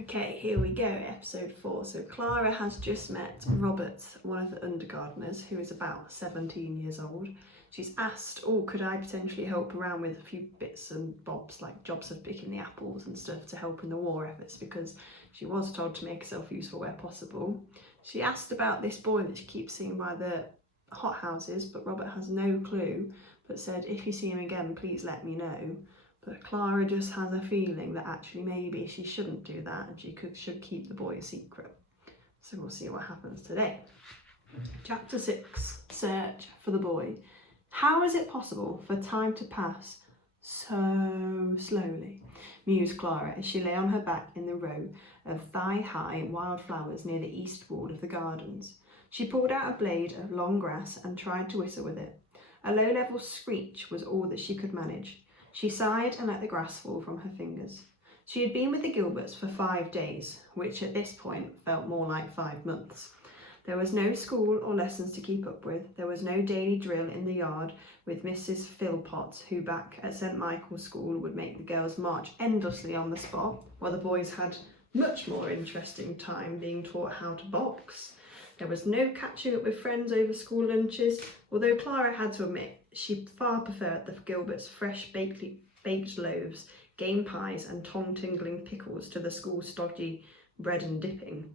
Okay, here we go, episode 4. So Clara has just met Robert, one of the undergardeners, who is about 17 years old. She's asked, could I potentially help around with a few bits and bobs, like jobs of picking the apples and stuff to help in the war efforts, because she was told to make herself useful where possible. She asked about this boy that she keeps seeing by the hothouses, but Robert has no clue, but said, if you see him again, please let me know. But Clara just has a feeling that actually maybe she shouldn't do that and she should keep the boy a secret. So we'll see what happens today. Chapter 6, Search for the Boy. How is it possible for time to pass so slowly? Mused Clara as she lay on her back in the row of thigh-high wildflowers near the east wall of the gardens. She pulled out a blade of long grass and tried to whistle with it. A low-level screech was all that she could manage. She sighed and let the grass fall from her fingers. She had been with the Gilberts for 5 days, which at this point felt more like 5 months. There was no school or lessons to keep up with. There was no daily drill in the yard with Mrs. Philpott, who back at St. Michael's School would make the girls march endlessly on the spot, while the boys had much more interesting time being taught how to box. There was no catching up with friends over school lunches, although Clara had to admit she far preferred the Gilberts' fresh baked loaves, game pies and tongue-tingling pickles to the school stodgy bread and dipping.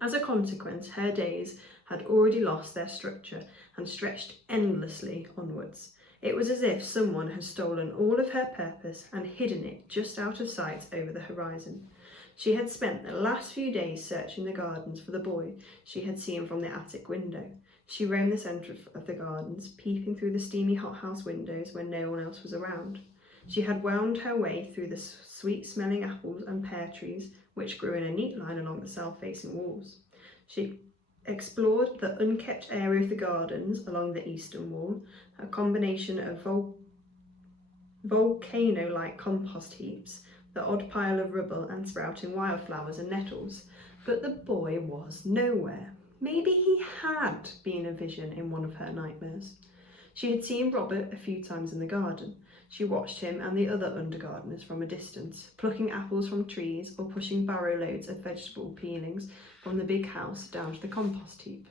As a consequence, her days had already lost their structure and stretched endlessly onwards. It was as if someone had stolen all of her purpose and hidden it just out of sight over the horizon. She had spent the last few days searching the gardens for the boy she had seen from the attic window. She roamed the centre of the gardens, peeping through the steamy hothouse windows when no one else was around. She had wound her way through the sweet-smelling apples and pear trees, which grew in a neat line along the south-facing walls. She explored the unkept area of the gardens along the eastern wall, a combination of volcano-like compost heaps, the odd pile of rubble and sprouting wildflowers and nettles. But the boy was nowhere. Maybe he had been a vision in one of her nightmares. She had seen Robert a few times in the garden. She watched him and the other undergardeners from a distance, plucking apples from trees or pushing barrow loads of vegetable peelings from the big house down to the compost heap.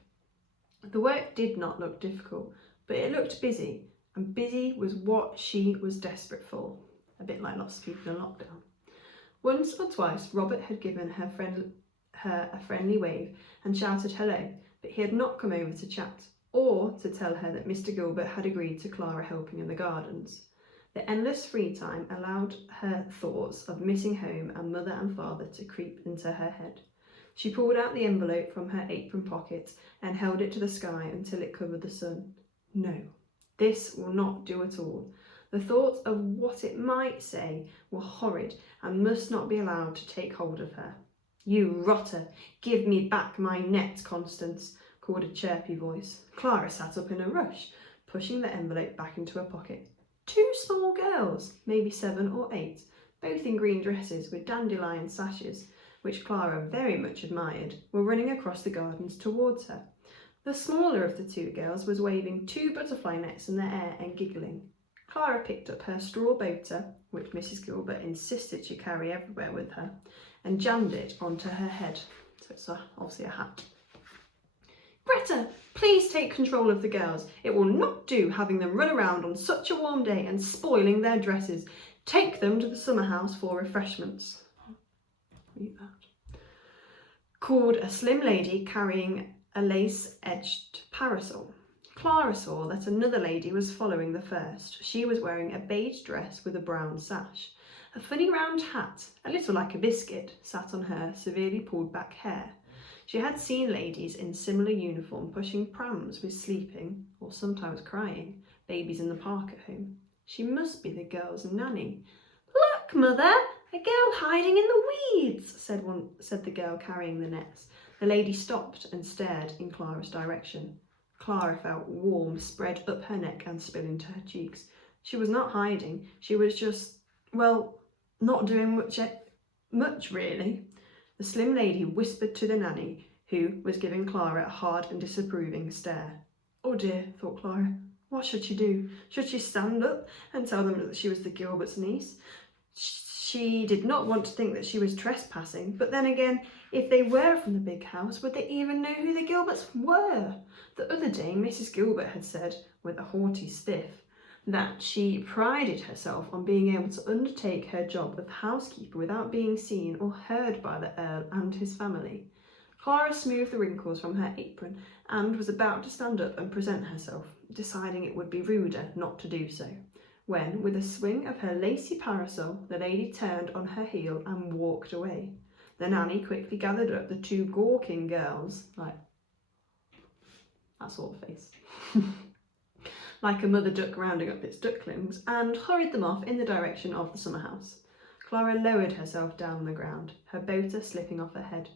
The work did not look difficult, but it looked busy, and busy was what she was desperate for, a bit like lots of people in lockdown. Once or twice Robert had given her a friendly wave and shouted hello, but he had not come over to chat or to tell her that Mr. Gilbert had agreed to Clara helping in the gardens. The endless free time allowed her thoughts of missing home and mother and father to creep into her head. She pulled out the envelope from her apron pocket and held it to the sky until it covered the sun. No, this will not do at all. The thought of what it might say were horrid and must not be allowed to take hold of her. "You rotter, give me back my net, Constance," called a chirpy voice. Clara sat up in a rush, pushing the envelope back into her pocket. 2 small girls, maybe 7 or 8, both in green dresses with dandelion sashes, which Clara very much admired, were running across the gardens towards her. The smaller of the 2 girls was waving 2 butterfly nets in the air and giggling. Clara picked up her straw boater, which Mrs. Gilbert insisted she carry everywhere with her, and jammed it onto her head. So it's obviously a hat. "Greta, please take control of the girls. It will not do having them run around on such a warm day and spoiling their dresses. Take them to the summer house for refreshments." Read that. Called a slim lady carrying a lace-edged parasol. Clara saw that another lady was following the first. She was wearing a beige dress with a brown sash. A funny round hat, a little like a biscuit, sat on her severely pulled back hair. She had seen ladies in similar uniform pushing prams with sleeping, or sometimes crying, babies in the park at home. She must be the girl's nanny. "Look, mother, a girl hiding in the weeds," said the girl carrying the nets. The lady stopped and stared in Clara's direction. Clara felt warm spread up her neck and spill into her cheeks. She was not hiding. She was just, not doing much really. The slim lady whispered to the nanny, who was giving Clara a hard and disapproving stare. Oh dear, thought Clara. What should she do? Should she stand up and tell them that she was the Gilberts' niece? She did not want to think that she was trespassing, but then again, if they were from the big house, would they even know who the Gilberts were? The other day, Mrs. Gilbert had said, with a haughty stiff, that she prided herself on being able to undertake her job of housekeeper without being seen or heard by the Earl and his family. Clara smoothed the wrinkles from her apron and was about to stand up and present herself, deciding it would be ruder not to do so, when, with a swing of her lacy parasol, the lady turned on her heel and walked away. The nanny quickly gathered up the two gawking girls, like that sort of face, like a mother duck rounding up its ducklings, and hurried them off in the direction of the summer house. Clara lowered herself down on the ground, her boater slipping off her head.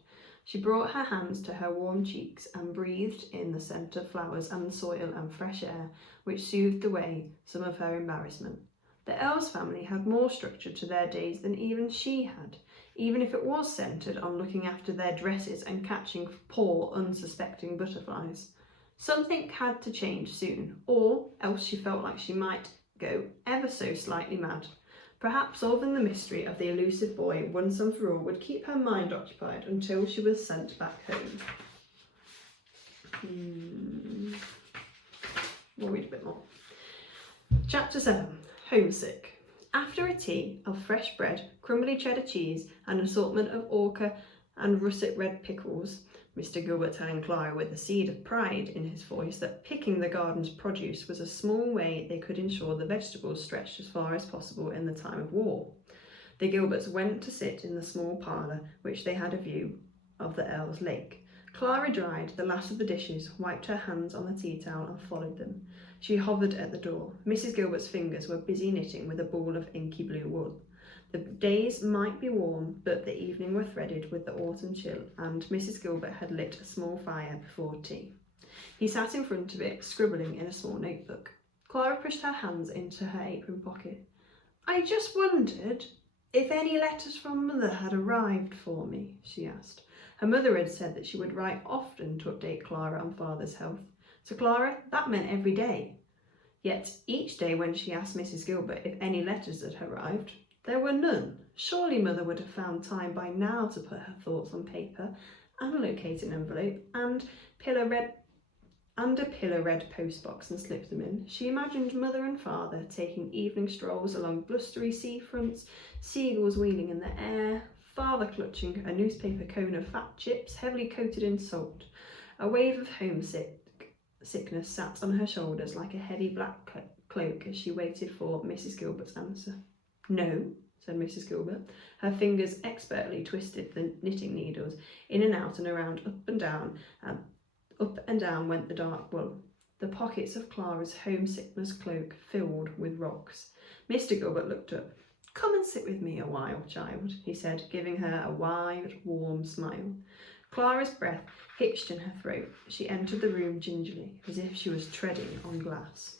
She brought her hands to her warm cheeks and breathed in the scent of flowers and soil and fresh air, which soothed away some of her embarrassment. The Earls family had more structure to their days than even she had, even if it was centred on looking after their dresses and catching poor, unsuspecting butterflies. Something had to change soon, or else she felt like she might go ever so slightly mad. Perhaps solving the mystery of the elusive boy once and for all would keep her mind occupied until she was sent back home. We'll read a bit more. Chapter 7. Homesick. After a tea of fresh bread, crumbly cheddar cheese, and an assortment of orca and russet red pickles, Mr. Gilbert telling Clara with a seed of pride in his voice that picking the garden's produce was a small way they could ensure the vegetables stretched as far as possible in the time of war. The Gilberts went to sit in the small parlour, which they had a view of the Earl's Lake. Clara dried the last of the dishes, wiped her hands on the tea towel and followed them. She hovered at the door. Mrs. Gilbert's fingers were busy knitting with a ball of inky blue wool. The days might be warm, but the evening were threaded with the autumn chill, and Mrs. Gilbert had lit a small fire before tea. He sat in front of it, scribbling in a small notebook. Clara pushed her hands into her apron pocket. "I just wondered if any letters from Mother had arrived for me," she asked. Her mother had said that she would write often to update Clara on Father's health. To Clara, that meant every day. Yet each day when she asked Mrs. Gilbert if any letters had arrived, there were none. Surely Mother would have found time by now to put her thoughts on paper and locate an envelope and a pillar red postbox and slip them in. She imagined Mother and Father taking evening strolls along blustery sea-fronts, seagulls wheeling in the air, Father clutching a newspaper cone of fat chips heavily coated in salt. A wave of homesickness sat on her shoulders like a heavy black cloak as she waited for Mrs. Gilbert's answer. "No," said Mrs. Gilbert. Her fingers expertly twisted the knitting needles in and out and around, up and down went the dark wool. The pockets of Clara's homesickness cloak filled with rocks. Mr. Gilbert looked up. "Come and sit with me a while, child," he said, giving her a wide, warm smile. Clara's breath hitched in her throat. She entered the room gingerly, as if she was treading on glass.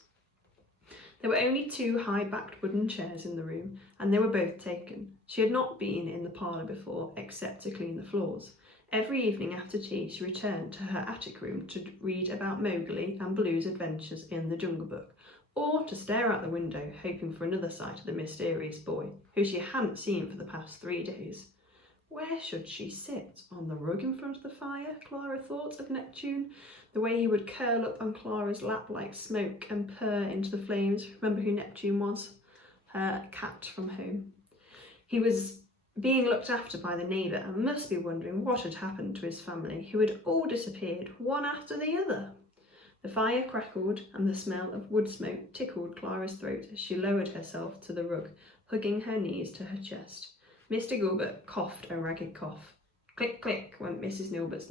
There were only two high-backed wooden chairs in the room, and they were both taken. She had not been in the parlour before, except to clean the floors. Every evening after tea she returned to her attic room to read about Mowgli and Baloo's adventures in the Jungle Book, or to stare out the window, hoping for another sight of the mysterious boy, who she hadn't seen for the past 3 days. Where should she sit? On the rug in front of the fire? Clara thought of Neptune, the way he would curl up on Clara's lap like smoke and purr into the flames. Remember who Neptune was? Her cat from home. He was being looked after by the neighbour and must be wondering what had happened to his family, who had all disappeared, one after the other. The fire crackled and the smell of wood smoke tickled Clara's throat as she lowered herself to the rug, hugging her knees to her chest. Mr. Gilbert coughed a ragged cough. Click, click went Mrs. Gilbert's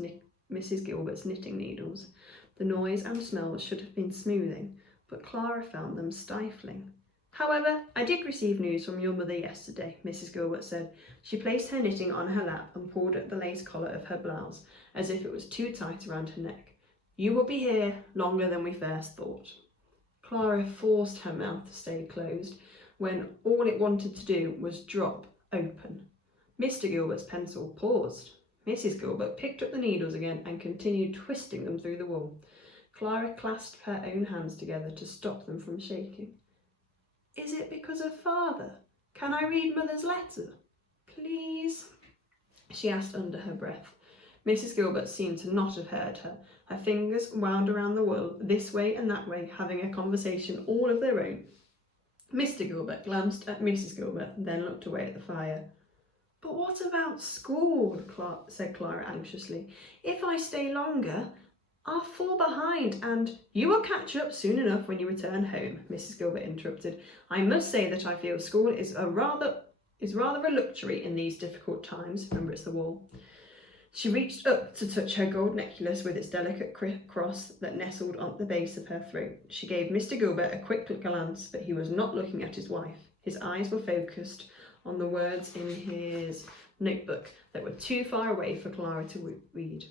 knitting needles. The noise and smell should have been smoothing, but Clara found them stifling. "However, I did receive news from your mother yesterday," Mrs. Gilbert said. She placed her knitting on her lap and pulled at the lace collar of her blouse, as if it was too tight around her neck. "You will be here longer than we first thought." Clara forced her mouth to stay closed when all it wanted to do was drop open. Mr. Gilbert's pencil paused. Mrs. Gilbert picked up the needles again and continued twisting them through the wool. Clara clasped her own hands together to stop them from shaking. "Is it because of Father?" Can I read Mother's letter, please? She asked under her breath. Mrs. Gilbert seemed to not have heard her. Her fingers wound around the wool, this way and that way, having a conversation all of their own. Mr. Gilbert glanced at Mrs. Gilbert, then looked away at the fire. But what about school? said Clara anxiously. If I stay longer, I'll fall behind, and you will catch up soon enough when you return home, Mrs. Gilbert interrupted. I must say that I feel school is rather a luxury in these difficult times. Remember, it's the wall. She reached up to touch her gold necklace with its delicate cross that nestled on the base of her throat. She gave Mr. Gilbert a quick glance, but he was not looking at his wife. His eyes were focused on the words in his notebook that were too far away for Clara to read.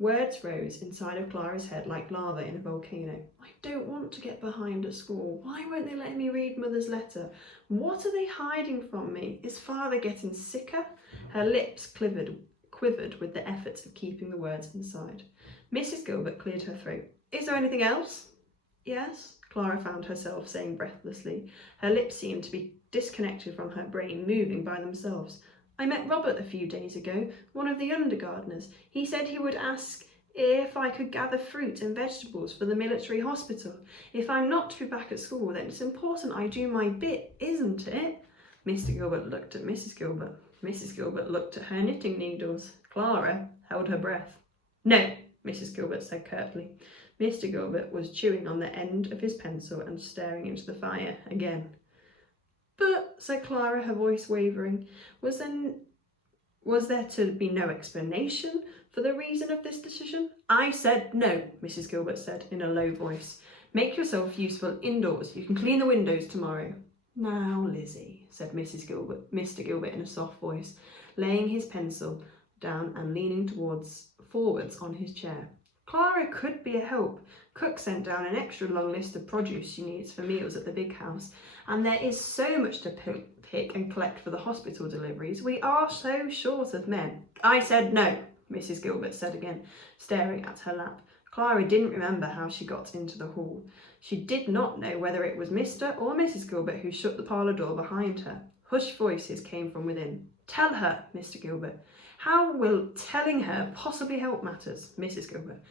Words rose inside of Clara's head like lava in a volcano. I don't want to get behind at school. Why won't they let me read Mother's letter? What are they hiding from me? Is Father getting sicker? Her lips quivered with the efforts of keeping the words inside. Mrs. Gilbert cleared her throat. Is there anything else? Yes, Clara found herself saying breathlessly. Her lips seemed to be disconnected from her brain, moving by themselves. I met Robert a few days ago, one of the undergardeners. He said he would ask if I could gather fruit and vegetables for the military hospital. If I'm not to be back at school, then it's important I do my bit, isn't it? Mr. Gilbert looked at Mrs. Gilbert. Mrs. Gilbert looked at her knitting needles. Clara held her breath. No, Mrs. Gilbert said curtly. Mr. Gilbert was chewing on the end of his pencil and staring into the fire again. But, said Clara, her voice wavering, was there to be no explanation for the reason of this decision? I said no, Mrs. Gilbert said in a low voice. Make yourself useful indoors. You can clean the windows tomorrow. Now, Lizzie, said Mr. Gilbert in a soft voice, laying his pencil down and leaning forwards on his chair. Clara could be a help. Cook sent down an extra long list of produce she needs for meals at the big house, and there is so much to pick and collect for the hospital deliveries. We are so short of men. I said no, Mrs. Gilbert said again, staring at her lap. Clara didn't remember how she got into the hall. She did not know whether it was Mr. or Mrs. Gilbert who shut the parlour door behind her. Hushed voices came from within. Tell her, Mr. Gilbert. How will telling her possibly help matters, Mrs. Gilbert?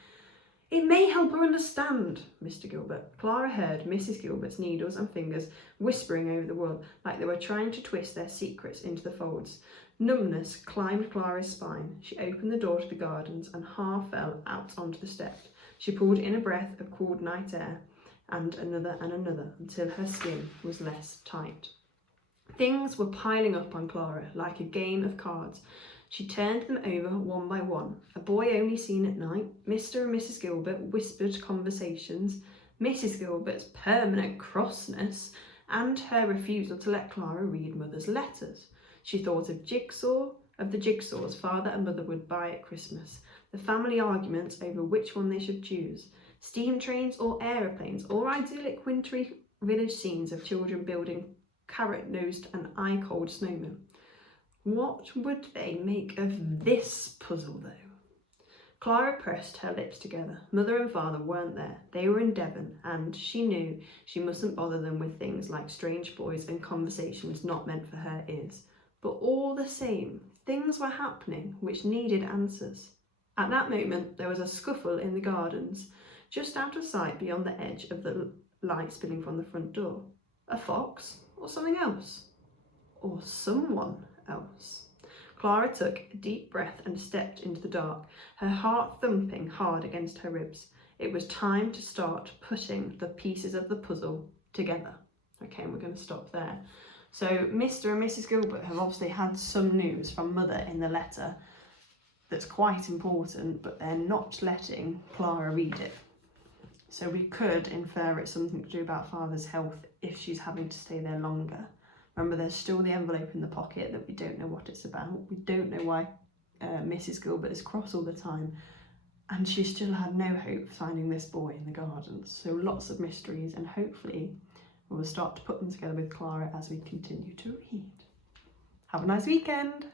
It may help her understand, Mr. Gilbert. Clara heard Mrs. Gilbert's needles and fingers whispering over the wool, like they were trying to twist their secrets into the folds. Numbness climbed Clara's spine. She opened the door to the gardens and half fell out onto the steps. She pulled in a breath of cool night air, and another, until her skin was less tight. Things were piling up on Clara like a game of cards. She turned them over one by one. A boy only seen at night, Mr. and Mrs. Gilbert whispered conversations, Mrs. Gilbert's permanent crossness, and her refusal to let Clara read Mother's letters. She thought of the jigsaws Father and Mother would buy at Christmas, the family arguments over which one they should choose, steam trains or aeroplanes, or idyllic wintry village scenes of children building carrot-nosed and eye-cold snowmen. What would they make of this puzzle, though? Clara pressed her lips together. Mother and Father weren't there. They were in Devon, and she knew she mustn't bother them with things like strange boys and conversations not meant for her ears. But all the same, things were happening which needed answers. At that moment, there was a scuffle in the gardens, just out of sight beyond the edge of the light spilling from the front door. A fox, or something else? Or someone else? Clara took a deep breath and stepped into the dark, her heart thumping hard against her ribs. It was time to start putting the pieces of the puzzle together. Okay, and we're going to stop there. So Mr. and Mrs. Gilbert have obviously had some news from Mother in the letter that's quite important, but they're not letting Clara read it. So we could infer it's something to do about Father's health if she's having to stay there longer. Remember, there's still the envelope in the pocket that we don't know what it's about. We don't know why Mrs. Gilbert is cross all the time. And she still had no hope of finding this boy in the gardens. So lots of mysteries, and hopefully we'll start to put them together with Clara as we continue to read. Have a nice weekend.